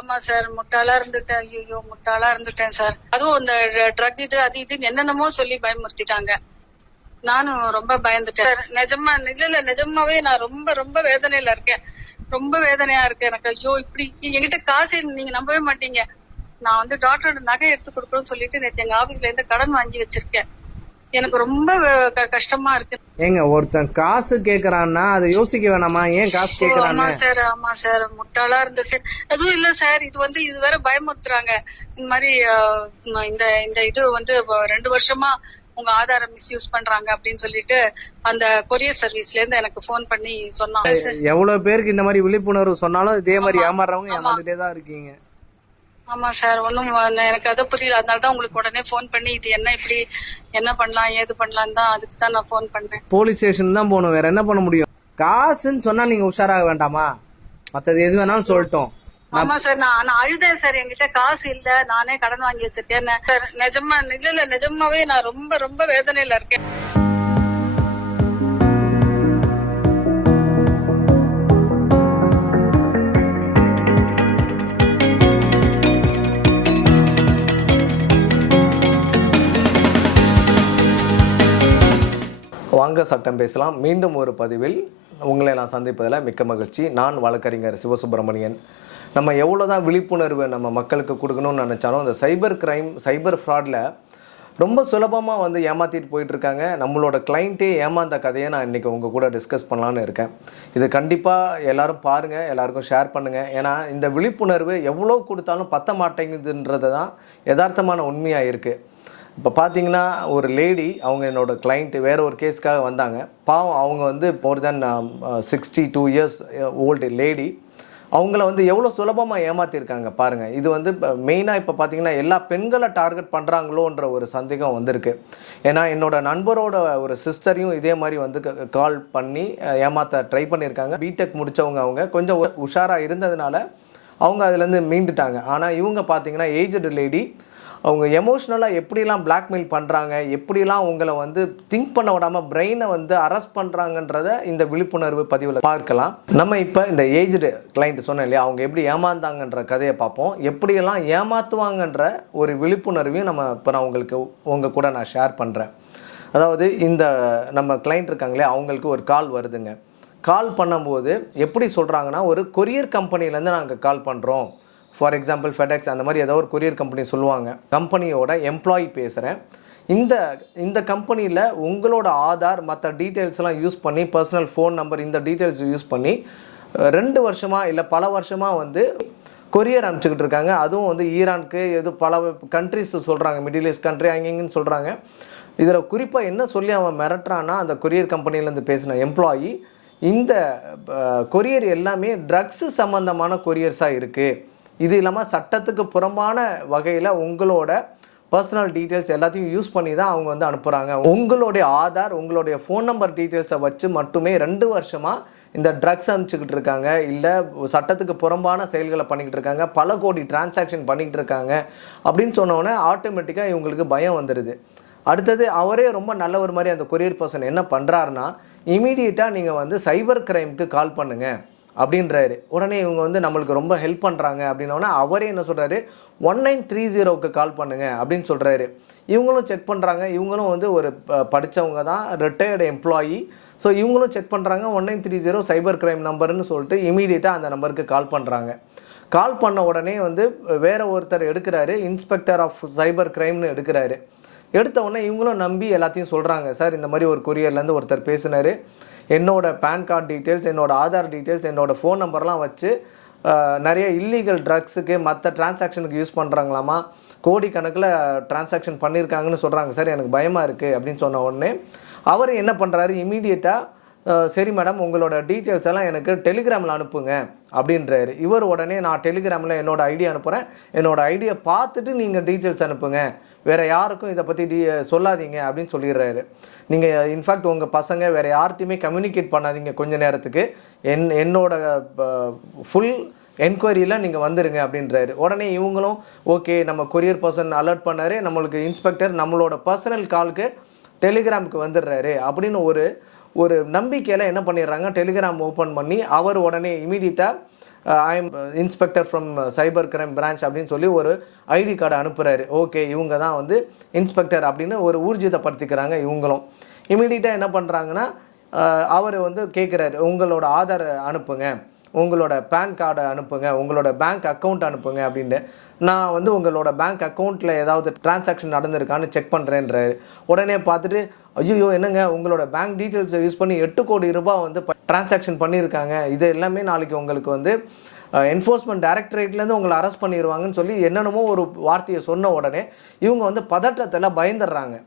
ஆமா சார், முட்டாளா இருந்துட்டேன். ஐயோ, முட்டாளா இருந்துட்டேன் சார். அதுவும் இந்த ட்ரக் இது அது இதுன்னு என்னென்னமோ சொல்லி பயமுறுத்திட்டாங்க. நானும் ரொம்ப பயந்துட்டேன் சார். நிஜமா இல்ல நிஜமாவே நான் ரொம்ப ரொம்ப வேதனையில இருக்கேன். ரொம்ப வேதனையா இருக்கு எனக்கு. ஐயோ, இப்படி என்கிட்ட காசு நீங்க நம்பவே மாட்டீங்க. நான் வந்து டாக்டரோட நகை எடுத்து கொடுக்கணும்னு சொல்லிட்டு நேற்று எங்க ஆபீஸ்ல இருந்து கடன் வாங்கி வச்சிருக்கேன். எனக்கு ரொம்ப கஷ்டமா இருக்கு. ஏங்க ஒருத்தன் காசு கேக்குறான்னா அதை யோசிக்க வேணாமா? ஏன் காசு கேக்குறான்னு? ஆமா சார், முட்டாளா இருந்துச்சு. அதுவும் இல்ல சார், இது வேற பயமுறுத்துறாங்க. இந்த மாதிரி இந்த இந்த இது வந்து 2 வருஷமா உங்க ஆதார மிஸ்யூஸ் பண்றாங்க அப்படின்னு சொல்லிட்டு அந்த கொரியர் சர்வீஸ்ல இருந்து எனக்கு போன் பண்ணி சொன்னாங்க. எவ்வளவு பேருக்கு இந்த மாதிரி விழிப்புணர்வு சொன்னாலும் இதே மாதிரி ஏமாறுறவங்க ஏமாந்துட்டே தான் இருக்கீங்க. ஆமா சார், ஒண்ணும் எனக்கு அதை புரியல. அதனாலதான் உங்களுக்கு உடனே போன் பண்ணி இது என்ன இப்படி என்ன பண்ணலாம் ஏது பண்ணலாம் தான், அதுக்கு தான் நான் போன் பண்ணேன். போலீஸ் ஸ்டேஷன் தான் போகணும், வேற என்ன பண்ண முடியும்? காசுன்னு சொன்னா நீங்க உஷாராக வேண்டாமா? மத்தது எது வேணாலும் சொல்லட்டும். ஆமா சார், நான் அழுதேன் சார். என்கிட்ட காசு இல்ல, நானே கடன் வாங்கி வச்சிருக்கேன் சார். நிஜமா இல்ல நிஜமாவே நான் ரொம்ப ரொம்ப வேதனையில இருக்கேன். வாங்க சட்டம் பேசலாம். மீண்டும் ஒரு பதிவில் உங்களை நான் சந்திப்பதில் மிக்க மகிழ்ச்சி. நான் வழக்கறிஞர் சிவசுப்பிரமணியன். நம்ம எவ்வளோதான் விழிப்புணர்வு நம்ம மக்களுக்கு கொடுக்கணும்னு நினச்சாலும் அந்த சைபர் கிரைம், சைபர் ஃப்ராடில் ரொம்ப சுலபமாக வந்து ஏமாற்றிட்டு போயிட்டுருக்காங்க. நம்மளோட கிளைண்ட்டே ஏமாந்த கதையை நான் இன்றைக்கி உங்கள் கூட டிஸ்கஸ் பண்ணலான்னு இருக்கேன். இது கண்டிப்பாக எல்லோரும் பாருங்கள், எல்லாருக்கும் ஷேர் பண்ணுங்கள். ஏன்னா இந்த விழிப்புணர்வு எவ்வளோ கொடுத்தாலும் பத்த மாட்டேங்குதுன்றது தான் யதார்த்தமான உண்மையாக இருக்குது. இப்போ பார்த்தீங்கன்னா ஒரு லேடி, அவங்க என்னோட கிளைண்ட்டு வேறு ஒரு கேஸ்க்காக வந்தாங்க. பாவம், அவங்க வந்து மோர் தென் 62 இயர்ஸ் ஓல்டு லேடி. அவங்கள வந்து எவ்வளோ சுலபமாக ஏமாற்றிருக்காங்க பாருங்கள். இது வந்து மெயினாக இப்போ பார்த்தீங்கன்னா எல்லா பெண்களை டார்கெட் பண்ணுறாங்களோன்ற ஒரு சந்தேகம் வந்திருக்கு. ஏன்னா என்னோட நண்பரோட ஒரு சிஸ்டரையும் இதே மாதிரி வந்து கால் பண்ணி ஏமாற்ற ட்ரை பண்ணியிருக்காங்க. பிடெக் முடித்தவங்க, அவங்க கொஞ்சம் உஷாராக இருந்ததுனால அவங்க அதுலேருந்து மீண்டுட்டாங்க. ஆனால் இவங்க பார்த்தீங்கன்னா ஏஜ்டு லேடி. அவங்க எமோஷ்னலாக எப்படிலாம் பிளாக்மெயில் பண்ணுறாங்க, எப்படிலாம் உங்களை வந்து திங்க் பண்ண விடாமல் பிரெயினை வந்து அரெஸ்ட் பண்ணுறாங்கன்றத இந்த விழிப்புணர்வு பதிவில் பார்க்கலாம். நம்ம இப்போ இந்த ஏஜ்டு கிளைண்ட் சொன்னேன் இல்லையா, அவங்க எப்படி ஏமாந்தாங்கன்ற கதையை பார்ப்போம். எப்படியெல்லாம் ஏமாற்றுவாங்கன்ற ஒரு விழிப்புணர்வையும் நான் உங்களுக்கு உங்கள் கூட நான் ஷேர் பண்ணுறேன். அதாவது இந்த நம்ம கிளைண்ட் இருக்காங்களே, அவங்களுக்கு ஒரு கால் வருதுங்க. கால் பண்ணும்போது எப்படி சொல்கிறாங்கன்னா, ஒரு கொரியர் கம்பெனிலேருந்து நாங்கள் கால் பண்ணுறோம். ஃபார் எக்ஸாம்பிள் ஃபெடெக்ஸ் அந்த மாதிரி ஏதோ ஒரு கொரியர் கம்பெனி சொல்லுவாங்க. கம்பெனியோட எம்ப்ளாயி பேசுகிறேன். இந்த கம்பெனியில் உங்களோட ஆதார் மற்ற டீட்டெயில்ஸ்லாம் யூஸ் பண்ணி, பர்சனல் ஃபோன் நம்பர், இந்த டீட்டெயில்ஸ் யூஸ் பண்ணி 2 வருஷமாக இல்லை பல வருஷமாக வந்து கொரியர் அனுப்பிச்சிக்கிட்டு இருக்காங்க. அதுவும் வந்து ஈரானுக்கு எது பல கண்ட்ரிஸ் சொல்கிறாங்க, மிடில் ஈஸ்ட் கண்ட்ரி அங்கேங்கன்னு சொல்கிறாங்க. இதில் குறிப்பாக என்ன சொல்லி அவன் மிரட்டுறான்னா, அந்த கொரியர் கம்பெனிலேருந்து பேசின எம்ப்ளாயி, இந்த கொரியர் எல்லாமே ட்ரக்ஸு சம்மந்தமான கொரியர்ஸாக இருக்குது. இது இல்லாமல் சட்டத்துக்கு புறம்பான வகையில் உங்களோட பர்சனல் டீட்டெயில்ஸ் எல்லாத்தையும் யூஸ் பண்ணி தான் அவங்க வந்து அனுப்புகிறாங்க. உங்களுடைய ஆதார், உங்களுடைய ஃபோன் நம்பர் டீட்டெயில்ஸை வச்சு மட்டுமே 2 வருஷமாக இந்த ட்ரக்ஸ் அனுப்பிச்சிக்கிட்டு இருக்காங்க, இல்லை சட்டத்துக்கு புறம்பான செயல்களை பண்ணிக்கிட்டு இருக்காங்க, பல கோடி டிரான்சாக்ஷன் பண்ணிக்கிட்டு இருக்காங்க அப்படின்னு சொன்னோன்னே ஆட்டோமேட்டிக்காக இவங்களுக்கு பயம் வந்துடுது. அடுத்தது அவரே ரொம்ப நல்லவர் மாதிரி அந்த கொரியர் பர்சன் என்ன பண்ணுறாருன்னா, இமீடியட்டாக நீங்கள் வந்து சைபர் கிரைமுக்கு கால் பண்ணுங்கள் அப்படின்றாரு. உடனே இவங்க வந்து நம்மளுக்கு ரொம்ப ஹெல்ப் பண்ணுறாங்க அப்படின்னோடனே அவரே என்ன சொல்கிறாரு, 1930க்கு கால் பண்ணுங்க அப்படின்னு சொல்கிறாரு. இவங்களும் செக் பண்ணுறாங்க. இவங்களும் வந்து ஒரு படித்தவங்க தான், ரிட்டையர்டு எம்ப்ளாயி. ஸோ இவங்களும் செக் பண்ணுறாங்க, 1930 சைபர் கிரைம் நம்பர்னு சொல்லிட்டு இமீடியட்டாக அந்த நம்பருக்கு கால் பண்ணுறாங்க. கால் பண்ண உடனே வந்து வேற ஒருத்தர் எடுக்கிறாரு, இன்ஸ்பெக்டர் ஆஃப் சைபர் கிரைம்னு எடுக்கிறாரு. எடுத்த உடனே இவங்களும் நம்பி எல்லாத்தையும் சொல்கிறாங்க. சார், இந்த மாதிரி ஒரு கொரியர்லேருந்து ஒருத்தர் பேசினார், என்னோட பேன் கார்டு டீட்டெயில்ஸ், என்னோட ஆதார் டீட்டெயில்ஸ், என்னோட ஃபோன் நம்பர்லாம் வச்சு நிறைய இல்லீகல் ட்ரக்ஸுக்கு மற்ற டிரான்சாக்ஷனுக்கு யூஸ் பண்ணுறாங்களாமா, கோடிக்கணக்கில் டிரான்சாக்ஷன் பண்ணியிருக்காங்கன்னு சொல்கிறாங்க சார், எனக்கு பயமாக இருக்குது அப்படின்னு சொன்ன உடனே அவர் என்ன பண்ணுறாரு, இமீடியட்டாக சரி மேடம், உங்களோட டீட்டெயில்ஸ் எல்லாம் எனக்கு டெலிகிராமில் அனுப்புங்க அப்படின்றாரு. இவர் உடனே நான் டெலிகிராமில் என்னோட ஐடி அனுப்புகிறேன், என்னோட ஐடியை பார்த்துட்டு நீங்கள் டீட்டெயில்ஸ் அனுப்புங்க, வேறு யாருக்கும் இதை பற்றி சொல்லாதீங்க அப்படின்னு சொல்லிடுறாரு. நீங்கள் இன்ஃபேக்ட் உங்கள் பசங்க வேறு யார்கிட்டையுமே கம்யூனிகேட் பண்ணாதீங்க கொஞ்ச நேரத்துக்கு, என்னோட ஃபுல் என்கொயரியில் நீங்கள் வந்துடுங்க அப்படின்றாரு. உடனே இவங்களும் ஓகே, நம்ம கொரியர் பர்சன் அலர்ட் பண்ணார், நம்மளுக்கு இன்ஸ்பெக்டர் நம்மளோட பர்சனல் காலுக்கு டெலிகிராமுக்கு வந்துடுறாரு அப்படின்னு ஒரு நம்பிக்கையில் என்ன பண்ணிடுறாங்க, டெலிகிராம் ஓப்பன் பண்ணி அவர் உடனே இமீடியட்டாக I am inspector from cyber crime branch அப்படின்னு சொல்லி ஒரு ஐடி கார்டு அனுப்புகிறாரு. ஓகே, இவங்க தான் வந்து இன்ஸ்பெக்டர் அப்படின்னு ஒரு ஊர்ஜிதப்படுத்திக்கிறாங்க. இவங்களும் இமீடியட்டாக என்ன பண்ணுறாங்கன்னா, அவர் வந்து கேட்குறாரு, உங்களோட ஆதார் அனுப்புங்க, உங்களோட பேன் கார்டை அனுப்புங்க, உங்களோட பேங்க் அக்கௌண்ட் அனுப்புங்க அப்படின்ட்டு. நான் வந்து உங்களோட பேங்க் அக்கௌண்ட்டில் ஏதாவது டிரான்சாக்ஷன் நடந்திருக்கான்னு செக் பண்ணுறேன்றாரு. உடனே பார்த்துட்டு, ஐயோ என்னங்க உங்களோட பேங்க் டீட்டெயில்ஸை யூஸ் பண்ணி 8 கோடி ரூபாய் வந்து டிரான்சாக்ஷன் பண்ணியிருக்காங்க, இது எல்லாமே நாளைக்கு உங்களுக்கு வந்து என்ஃபோர்ஸ்மெண்ட் டைரக்டரேட்லேருந்து உங்களை அரெஸ்ட் பண்ணிடுவாங்கன்னு சொல்லி என்னென்னமோ ஒரு வார்த்தையை சொன்ன உடனே இவங்க வந்து பதட்டத்தில் பயந்துடுறாங்க.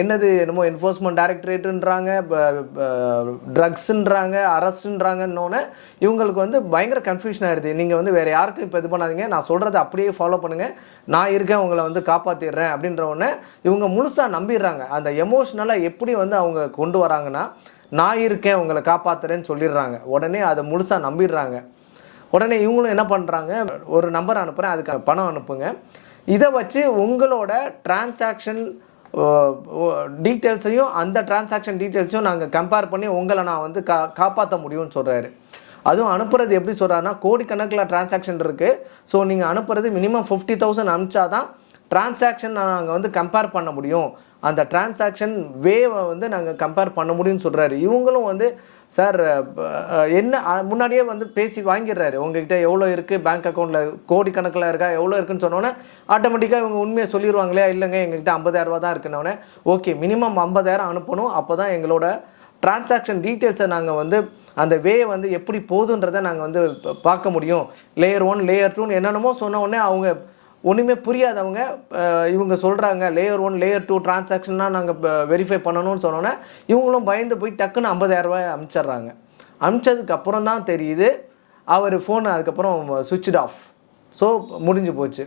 என்னமோ என்ஃபோர்ஸ்மெண்ட் டைரக்டரேட்டுன்றாங்க, ட்ரக்ஸுன்றாங்க, அரெஸ்ட்டுன்றாங்கன்னொன்னே இவங்களுக்கு வந்து பயங்கர கன்ஃபியூஷன் ஆகிடுது. நீங்கள் வந்து வேறு யாருக்கும் இப்போ இது பண்ணாதீங்க, நான் சொல்கிறத அப்படியே ஃபாலோ பண்ணுங்கள், நான் இருக்கேன், உங்களை வந்து காப்பாற்றிடுறேன் அப்படின்ற உடனே இவங்க முழுசாக நம்பிடுறாங்க. அந்த எமோஷ்னலாக எப்படி வந்து அவங்க கொண்டு வராங்கன்னா, நான் இருக்கேன் உங்களை காப்பாற்றுறேன்னு சொல்லிடுறாங்க. உடனே அதை முழுசாக நம்பிடுறாங்க. உடனே இவங்களும் என்ன பண்ணுறாங்க, ஒரு நம்பர் அனுப்புகிறேன், அதுக்கு பணம் அனுப்புங்க, இதை வச்சு உங்களோட டிரான்சாக்ஷன் டீட்டெயில்ஸையும் அந்த டிரான்சாக்ஷன் டீட்டெயில்ஸையும் நாங்கள் கம்பேர் பண்ணி உங்களை நான் வந்து காப்பாற்ற முடியும்னு சொல்கிறாரு. அதுவும் அனுப்புறது எப்படி சொல்கிறாருன்னா, கோடிக்கணக்கில் டிரான்சாக்ஷன் இருக்குது. ஸோ நீங்கள் அனுப்புறது மினிமம் 50,000 அனுப்பிச்சா தான் டிரான்சாக்ஷன் நாங்கள் வந்து கம்பேர் பண்ண முடியும், அந்த டிரான்சாக்ஷன் வேவை வந்து நாங்கள் கம்பேர் பண்ண முடியும்னு சொல்கிறாரு. இவங்களும் வந்து சார் என்ன முன்னாடியே வந்து பேசி வாங்கிடுறாரு, உங்ககிட்ட எவ்வளோ இருக்குது பேங்க் அக்கௌண்ட்டில், கோடிக்கணக்கில் இருக்கா, எவ்வளோ இருக்குன்னு சொன்னோன்னே ஆட்டோமேட்டிக்காக இவங்க உண்மையை சொல்லிடுவாங்களே, இல்லைங்க எங்ககிட்ட 50,000 ரூபா தான் இருக்குன்னொன்னே, ஓகே மினிமம் 50,000 அனுப்பணும், அப்போ தான் எங்களோட டிரான்சாக்ஷன் டீட்டெயில்ஸை நாங்கள் வந்து அந்த வே வந்து எப்படி போகுதுன்றதை நாங்கள் வந்து பார்க்க முடியும். லேயர் 1 லேயர் 2 என்னென்னமோ சொன்ன உடனே அவங்க ஒன்றுமே புரியாதவங்க இவங்க சொல்கிறாங்க லேயர் 1 லேயர் 2 டிரான்சாக்ஷன்லாம் நாங்கள் வெரிஃபை பண்ணணும்னு சொன்னோன்னே இவங்களும் பயந்து போய் டக்குன்னு 50,000 ரூபாய் அனுப்பிச்சிட்றாங்க. அனுப்பிச்சதுக்கு அப்புறம் தான் தெரியுது அவர் ஃபோன் அதுக்கப்புறம் சுவிட்ச் ஆஃப். ஸோ முடிஞ்சு போச்சு.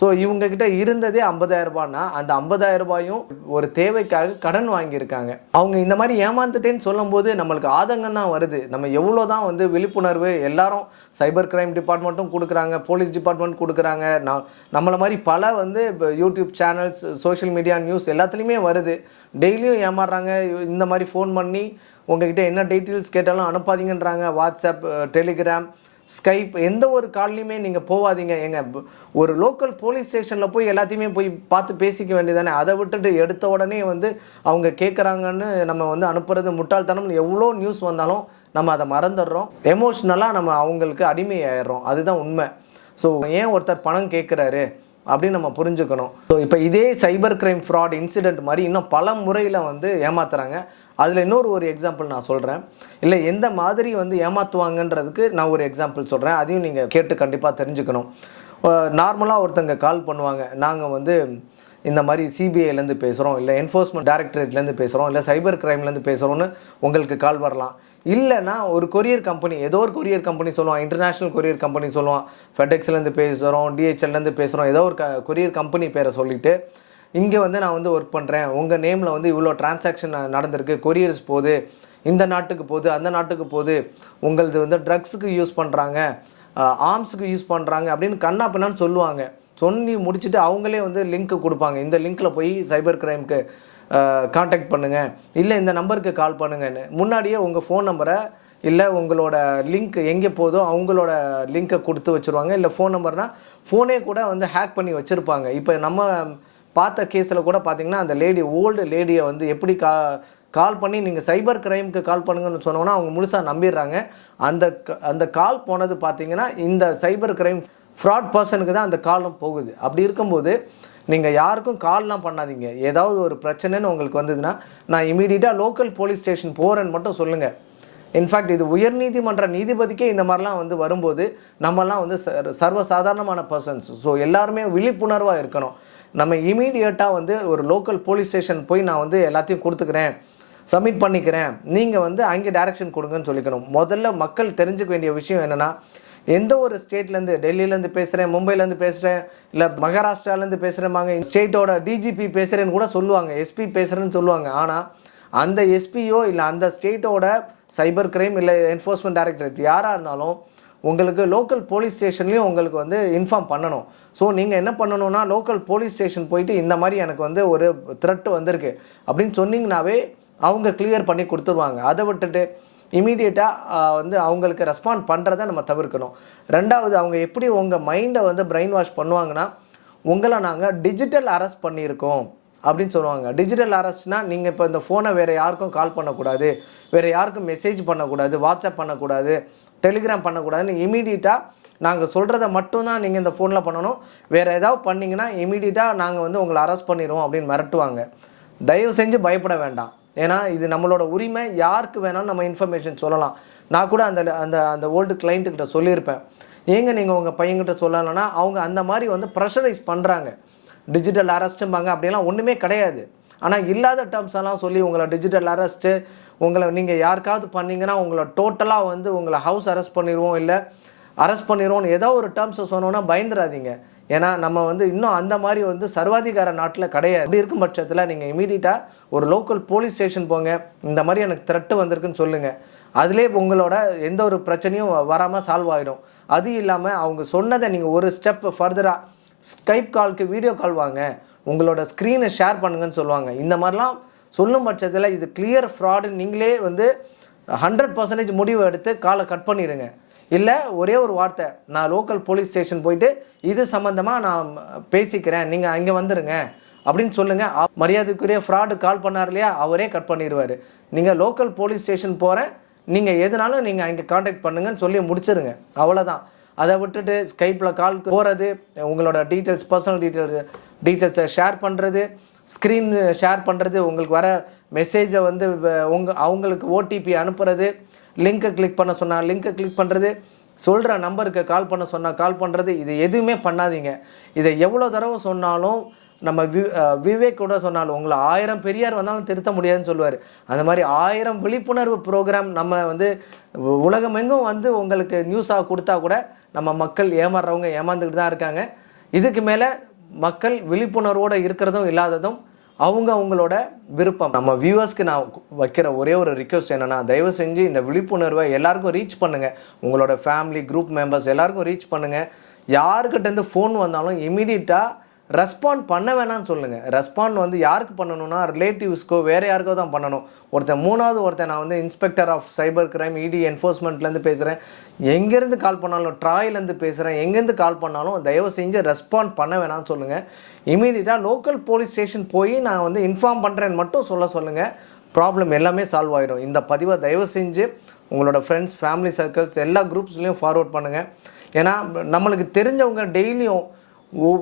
ஸோ இவங்ககிட்ட இருந்ததே 50,000 ரூபாய்னா அந்த 50,000 ரூபாயும் ஒரு தேவைக்காக கடன் வாங்கியிருக்காங்க. அவங்க இந்த மாதிரி ஏமாந்துட்டேன்னு சொல்லும்போது நம்மளுக்கு ஆதங்கம் தான் வருது. நம்ம எவ்வளோ தான் வந்து விழிப்புணர்வு எல்லாரும் சைபர் கிரைம் டிபார்ட்மெண்ட்டும் கொடுக்குறாங்க, போலீஸ் டிபார்ட்மெண்ட் கொடுக்குறாங்க, நம்மளை மாதிரி பல வந்து இப்போ YouTube channels, social media, news எல்லாத்துலேயுமே வருது. டெய்லியும் ஏமாறுறாங்க. இந்த மாதிரி ஃபோன் பண்ணி உங்ககிட்ட என்ன டீட்டெயில்ஸ் கேட்டாலும் அனுப்பாதீங்கன்றாங்க. வாட்ஸ்அப், டெலிகிராம், ஸ்கைப், எந்த ஒரு கால்லையுமே நீங்கள் போகாதீங்க. ஒரு லோக்கல் போலீஸ் ஸ்டேஷனில் போய் எல்லாத்தையுமே போய் பார்த்து பேசிக்க வேண்டியதானே. அதை விட்டுட்டு எடுத்த உடனே வந்து அவங்க கேட்குறாங்கன்னு நம்ம வந்து அனுப்புறது முட்டாள்தனம். எவ்வளோ நியூஸ் வந்தாலும் நம்ம அதை மறந்துடுறோம். எமோஷ்னலாக நம்ம அவங்களுக்கு அடிமையாயிடுறோம். அதுதான் உண்மை. ஸோ ஏன் ஒருத்தர் பணம் கேட்குறாரு அப்படின்னு நம்ம புரிஞ்சுக்கணும். ஸோ இப்போ இதே சைபர் கிரைம் ஃப்ராட் இன்சிடெண்ட் மாதிரி இன்னும் பல முறையில் வந்து ஏமாத்துறாங்க. அதில் இன்னொரு எக்ஸாம்பிள் நான் சொல்கிறேன். இல்லை எந்த மாதிரி வந்து ஏமாற்றுவாங்கன்றதுக்கு நான் ஒரு எக்ஸாம்பிள் சொல்கிறேன். அதையும் நீங்கள் கேட்டு கண்டிப்பாக தெரிஞ்சுக்கணும். நார்மலாக ஒருத்தங்க கால் பண்ணுவாங்க, நாங்கள் வந்து இந்த மாதிரி சிபிஐலேருந்து பேசுகிறோம், இல்லை என்ஃபோர்ஸ்மெண்ட் டைரக்டரேட்லேருந்து பேசுகிறோம், இல்லை சைபர் கிரைம்லேருந்து பேசுகிறோன்னு உங்களுக்கு கால் வரலாம். இல்லைன்னா ஒரு கொரியர் கம்பெனி, ஏதோ ஒரு கொரியர் கம்பெனி சொல்லுவான், இன்டர்நேஷ்னல் கொரியர் கம்பெனி சொல்லுவான், ஃபெடெக்ஸ்லேருந்து பேசுகிறோம், டிஹெச்எல்லேருந்து பேசுகிறோம், ஏதோ ஒரு கொரியர் கம்பெனி பேரை சொல்லிவிட்டு இங்கே வந்து நான் வந்து ஒர்க் பண்ணுறேன், உங்கள் நேமில் வந்து இவ்வளோ டிரான்சாக்ஷன் நடந்திருக்கு, கொரியர்ஸ் போகுது, இந்த நாட்டுக்கு போகுது, அந்த நாட்டுக்கு போகுது, உங்களது வந்து ட்ரக்ஸுக்கு யூஸ் பண்ணுறாங்க, ஆர்ம்ஸுக்கு யூஸ் பண்ணுறாங்க அப்படின்னு கண்ணா பின்னான்னு சொல்லுவாங்க. சொல்லி முடிச்சுட்டு அவங்களே வந்து லிங்க் கொடுப்பாங்க, இந்த லிங்க்கில் போய் சைபர் கிரைமுக்கு காண்டாக்ட் பண்ணுங்கள், இல்லை இந்த நம்பருக்கு கால் பண்ணுங்கன்னு. முன்னாடியே உங்கள் ஃபோன் நம்பரை இல்லை உங்களோட லிங்க் எங்கே போதோ அவங்களோட லிங்க்கை கொடுத்து வச்சுருவாங்க. இல்லை ஃபோன் நம்பர்னால் ஃபோனே கூட வந்து ஹேக் பண்ணி வச்சுருப்பாங்க. இப்போ நம்ம பார்த்த கேஸில் கூட பார்த்தீங்கன்னா அந்த ஓல்டு லேடியை வந்து எப்படி கால் பண்ணி நீங்கள் சைபர் கிரைமுக்கு கால் பண்ணுங்கன்னு சொன்னோன்னா அவங்க முழுசாக நம்பிடுறாங்க. அந்த கால் போனது பார்த்தீங்கன்னா இந்த சைபர் கிரைம் ஃப்ராட் பர்சனுக்கு தான் அந்த காலும் போகுது. அப்படி இருக்கும்போது நீங்கள் யாருக்கும் கால்லாம் பண்ணாதீங்க. ஏதாவது ஒரு பிரச்சனைன்னு உங்களுக்கு வந்ததுன்னா நான் இமீடியட்டாக லோக்கல் போலீஸ் ஸ்டேஷன் போகிறேன்னு மட்டும் சொல்லுங்கள். இன்ஃபேக்ட் இது உயர்நீதிமன்ற நீதிபதிக்கே இந்த மாதிரிலாம் வந்து வரும்போது நம்மலாம் வந்து சர்வசாதாரணமான பர்சன்ஸ். ஸோ எல்லாருமே விழிப்புணர்வாக இருக்கணும். நம்ம இமீடியட்டாக வந்து ஒரு லோக்கல் போலீஸ் ஸ்டேஷன் போய் நான் வந்து எல்லாத்தையும் கொடுத்துக்கிறேன், சப்மிட் பண்ணிக்கிறேன், நீங்கள் வந்து அங்கே டைரக்ஷன் கொடுங்கன்னு சொல்லிக்கணும். முதல்ல மக்கள் தெரிஞ்சுக்க வேண்டிய விஷயம் என்னென்னா, எந்த ஒரு ஸ்டேட்லேருந்து, டெல்லியிலேருந்து பேசுகிறேன், மும்பைலேருந்து பேசுகிறேன், இல்லை மகாராஷ்டிராலேருந்து பேசுகிறேம்பாங்க, ஸ்டேட்டோட டிஜிபி பேசுகிறேன்னு கூட சொல்லுவாங்க, எஸ்பி பேசுகிறேன்னு சொல்லுவாங்க. ஆனால் அந்த எஸ்பியோ இல்லை அந்த ஸ்டேட்டோட சைபர் கிரைம் இல்லை என்ஃபோர்ஸ்மெண்ட் டைரக்டரேட் யாராக இருந்தாலும் உங்களுக்கு லோக்கல் போலீஸ் ஸ்டேஷன்லேயும் உங்களுக்கு வந்து இன்ஃபார்ம் பண்ணணும். ஸோ நீங்கள் என்ன பண்ணணும்னா லோக்கல் போலீஸ் ஸ்டேஷன் போயிட்டு இந்த மாதிரி எனக்கு வந்து ஒரு த்ரெட் வந்திருக்கு அப்படின்னு சொன்னீங்கன்னாவே அவங்க கிளியர் பண்ணி கொடுத்துருவாங்க. அதை விட்டுட்டு இமீடியட்டாக வந்து அவங்களுக்கு ரெஸ்பாண்ட் பண்ணுறதை நம்ம தவிர்க்கணும். ரெண்டாவது, அவங்க எப்படி உங்கள் மைண்டை வந்து பிரெயின் வாஷ் பண்ணுவாங்கன்னா, உங்களை நாங்கள் டிஜிட்டல் அரெஸ்ட் பண்ணியிருக்கோம் அப்படின்னு சொல்லுவாங்க. டிஜிட்டல் அரெஸ்ட்னா, நீங்கள் இப்போ இந்த ஃபோனை வேறு யாருக்கும் கால் பண்ணக்கூடாது, வேறு யாருக்கும் மெசேஜ் பண்ணக்கூடாது, வாட்ஸ்அப் பண்ணக்கூடாது, டெலிகிராம் பண்ணக்கூடாதுன்னு இமீடியட்டாக நாங்கள் சொல்கிறத மட்டும்தான் நீங்கள் இந்த ஃபோனில் பண்ணணும். வேறு ஏதாவது பண்ணிங்கன்னா இமீடியட்டாக நாங்கள் வந்து உங்களை அரெஸ்ட் பண்ணிடுவோம் அப்படின்னு மிரட்டுவாங்க. தயவு செஞ்சு பயப்பட வேண்டாம். ஏன்னா இது நம்மளோட உரிமை. யாருக்கு வேணாலும் நம்ம இன்ஃபர்மேஷன் சொல்லலாம். நான் கூட அந்த அந்த அந்த ஓல்டு கிளைண்ட்டுக்கிட்ட சொல்லியிருப்பேன், ஏங்க நீங்கள் உங்கள் பையன்கிட்ட சொல்லலைன்னா அவங்க அந்த மாதிரி வந்து ப்ரெஷரைஸ் பண்ணுறாங்க. டிஜிட்டல் அரெஸ்ட்டும்பாங்க, அப்படிலாம் ஒன்றுமே கிடையாது. ஆனால் இல்லாத டேர்ம்ஸ் எல்லாம் சொல்லி உங்களை டிஜிட்டல் அரெஸ்ட்டு, உங்களை நீங்கள் யாருக்காவது பண்ணிங்கன்னா உங்களை டோட்டலாக வந்து உங்களை ஹவுஸ் அரெஸ்ட் பண்ணிடுவோம், இல்லை அரெஸ்ட் பண்ணிடுவோம்னு ஏதோ ஒரு டேர்ம்ஸை சொன்னோன்னா பயந்துடாதீங்க. ஏன்னா நம்ம வந்து இன்னும் அந்த மாதிரி வந்து சர்வாதிகார நாட்டில் கிடையாது. அப்படி இருக்கும் பட்சத்தில் நீங்கள் இமீடியட்டாக ஒரு லோக்கல் போலீஸ் ஸ்டேஷன் போங்க, இந்த மாதிரி எனக்கு த்ரெட்டு வந்திருக்குன்னு சொல்லுங்கள். அதிலே உங்களோட எந்த ஒரு பிரச்சனையும் வராமல் சால்வ் ஆகிடும். அது இல்லாமல் அவங்க சொன்னதை நீங்கள் ஒரு ஸ்டெப் ஃபர்தராக ஸ்கைப் கால்க்கு வீடியோ கால் வாங்க, உங்களோட ஸ்க்ரீனை ஷேர் பண்ணுங்கன்னு சொல்லுவாங்க. இந்த மாதிரிலாம் சொல்லும் பட்சத்தில் இது கிளியர் ஃப்ராடுன்னு நீங்களே வந்து 100% முடிவு எடுத்து காலை கட் பண்ணிடுங்க. இல்லை ஒரே ஒரு வார்த்தை, நான் லோக்கல் போலீஸ் ஸ்டேஷன் போயிட்டு இது சம்மந்தமாக நான் பேசிக்கிறேன், நீங்கள் அங்கே வந்துடுங்க அப்படின்னு சொல்லுங்கள். மரியாதைக்குரிய ஃப்ராடு கால் பண்ணார் இல்லையா, அவரே கட் பண்ணிடுவார். நீங்கள் லோக்கல் போலீஸ் ஸ்டேஷன் போகிறேன், நீங்கள் எதுனாலும் நீங்கள் அங்கே காண்டாக்ட் பண்ணுங்கன்னு சொல்லி முடிச்சிருங்க. அவ்வளோதான். அதை விட்டுட்டு ஸ்கைப்பில் கால் போகிறது, உங்களோட டீட்டெயில்ஸ், பர்சனல் டீட்டெயில்ஸை ஷேர் பண்ணுறது, ஸ்க்ரீன் ஷேர் பண்ணுறது, உங்களுக்கு வர மெசேஜை வந்து அவங்களுக்கு ஓடிபி அனுப்புறது, லிங்க்கை கிளிக் பண்ண சொன்னால் லிங்க்கை கிளிக் பண்ணுறது, சொல்கிற நம்பருக்கு கால் பண்ண சொன்னால் கால் பண்ணுறது, இது எதுவுமே பண்ணாதீங்க. இதை எவ்வளோ தடவை சொன்னாலும், நம்ம விவேக் கூட சொன்னாலும், உங்களை 1000 பெரியார் வந்தாலும் திருத்த முடியாதுன்னு சொல்லுவார். அந்த மாதிரி 1000 விழிப்புணர்வு ப்ரோக்ராம் நம்ம வந்து உலகமெங்கும் வந்து உங்களுக்கு நியூஸாக கொடுத்தா கூட நம்ம மக்கள் ஏமாறுறவங்க ஏமாந்துக்கிட்டு தான் இருக்காங்க. இதுக்கு மேலே மக்கள் விழிப்புணர்வோடு இருக்கிறதும் இல்லாததும் அவங்களோட விருப்பம். நம்ம வியூவர்ஸ்க்கு நான் வைக்கிற ஒரே ஒரு ரிக்வெஸ்ட் என்னென்னா, தயவு செஞ்சு இந்த விழிப்புணர்வை எல்லாருக்கும் ரீச் பண்ணுங்கள். உங்களோட ஃபேமிலி குரூப் மெம்பர்ஸ் எல்லாருக்கும் ரீச் பண்ணுங்கள். யாருக்கிட்டேருந்து ஃபோன் வந்தாலும் இமீடியட்டாக ரெஸ்பாண்ட் பண்ண வேணாம்னு சொல்லுங்கள். ரெஸ்பாண்ட் வந்து யாருக்கு பண்ணணும்னா ரிலேட்டிவ்ஸ்க்கோ வேறு யாருக்கோ தான் பண்ணணும். ஒருத்தன் நான் வந்து இன்ஸ்பெக்டர் ஆஃப் சைபர் கிரைம் இடி என்ஃபோர்ஸ்மெண்ட்லேருந்து பேசுகிறேன், எங்கேருந்து கால் பண்ணாலும், ட்ராயிலேருந்து பேசுகிறேன், எங்கேருந்து கால் பண்ணாலும் தயவு செஞ்சு ரெஸ்பாண்ட் பண்ண வேணாம்னு சொல்லுங்கள். இமீடியட்டாக லோக்கல் போலீஸ் ஸ்டேஷன் போய் நான் வந்து இன்ஃபார்ம் பண்ணுறேன்னு மட்டும் சொல்லுங்கள். ப்ராப்ளம் எல்லாமே சால்வ் ஆகிடும். இந்த பதிவை தயவு செஞ்சு உங்களோட ஃப்ரெண்ட்ஸ், ஃபேமிலி சர்க்கிள்ஸ் எல்லா குரூப்ஸ்லேயும் ஃபார்வர்ட் பண்ணுங்கள். ஏன்னா நம்மளுக்கு தெரிஞ்சவங்க டெய்லியும்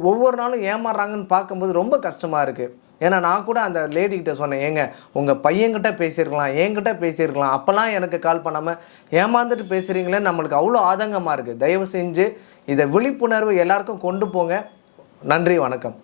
ஒவ்வொரு நாளும் ஏமாறுறாங்கன்னு பார்க்கும்போது ரொம்ப கஷ்டமாக இருக்குது. ஏன்னா நான் கூட அந்த லேடிக்கிட்ட சொன்னேன், ஏங்க உங்கள் பையன்கிட்ட பேசியிருக்கலாம், என்கிட்ட பேசியிருக்கலாம், அப்போல்லாம் எனக்கு கால் பண்ணாமல் ஏமாந்துட்டு பேசுகிறீங்களேன்னு நம்மளுக்கு அவ்வளோ ஆதங்கமாக இருக்குது. தயவு செஞ்சு இதை விழிப்புணர்வு எல்லாருக்கும் கொண்டு போங்க. நன்றி, வணக்கம்.